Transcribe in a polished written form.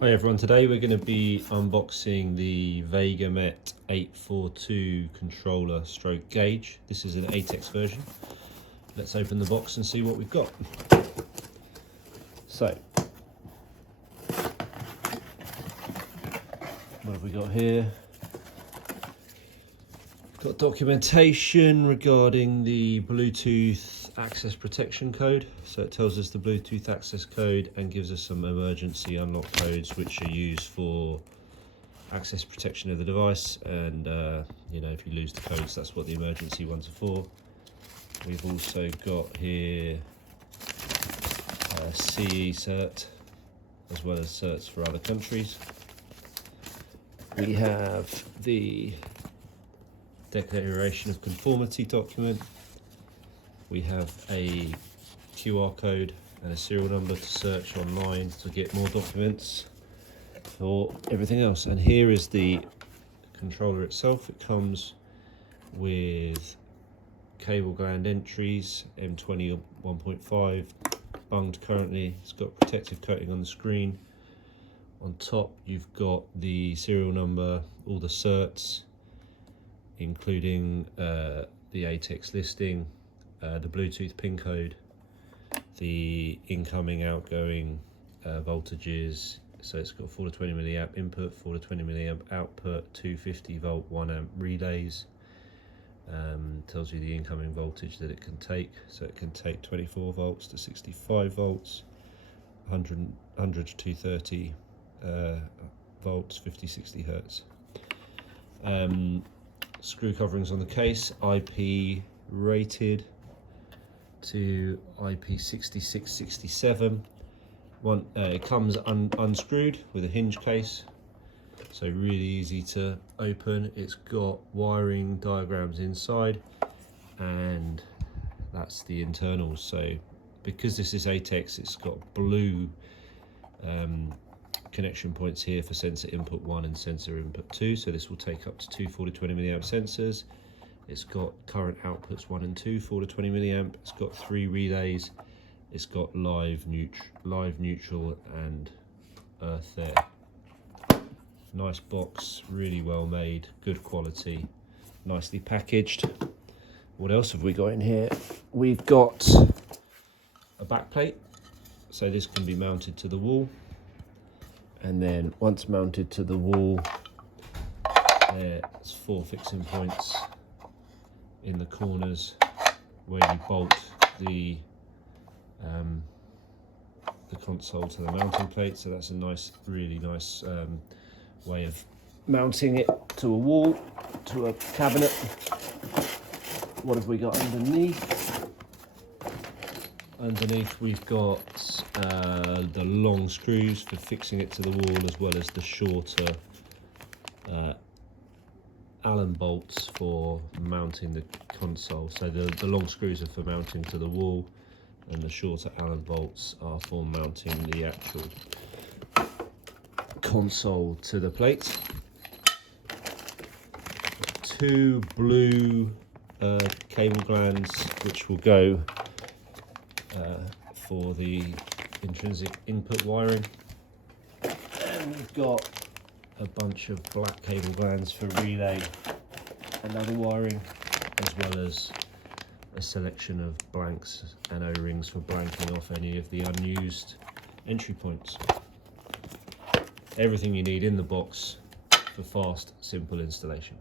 Hi everyone, today we're going to be unboxing the Vegamet 842 controller stroke gauge. This is an ATEX version. Let's open the box and see what we've got. So, what have we got here? Got documentation regarding the Bluetooth access protection code. So it tells us the Bluetooth access code and gives us some emergency unlock codes which are used for access protection of the device. And you know, if you lose the codes, that's what the emergency ones are for. We've also got here CE cert, as well as certs for other countries. We have the Declaration of Conformity document. We have a QR code and a serial number to search online to get more documents for everything else. And here is the controller itself. It comes with cable gland entries, M20 1.5, bunged currently. It's got protective coating on the screen. On top you've got the serial number, all the certs, including the ATEX listing, the Bluetooth pin code, the incoming outgoing voltages. So it's got 4 to 20 milliamp input, 4 to 20 milliamp output, 250 volt 1 amp relays. Tells you the incoming voltage that it can take. So it can take 24 volts to 65 volts, 100 to 230 volts, 50-60 hertz. Screw coverings on the case, IP rated to IP 6667. It comes unscrewed with a hinge case, so really easy to open. It's got wiring diagrams inside, and that's the internals. So because this is ATEX, it's got blue connection points here for sensor input 1 and sensor input 2, so this will take up to two 4 to 20 milliamp sensors. It's got current outputs 1 and 2, 4 to 20 milliamp. It's got 3 relays. It's got live, neutral and earth there. Nice box, really well made, good quality, nicely packaged. What else have we got in here? We've got a back plate, so this can be mounted to the wall. And then once mounted to the wall, there's 4 fixing points in the corners where you bolt the console to the mounting plate. So that's a nice, really nice way of mounting it to a wall, to a cabinet. What have we got underneath? Underneath we've got the long screws for fixing it to the wall, as well as the shorter Allen bolts for mounting the console. So the long screws are for mounting to the wall, and the shorter Allen bolts are for mounting the actual console to the plate. 2 blue cable glands which will go for the intrinsic input wiring, and we've got a bunch of black cable glands for relay and other wiring, as well as a selection of blanks and O-rings for blanking off any of the unused entry points. Everything you need in the box for fast, simple installation.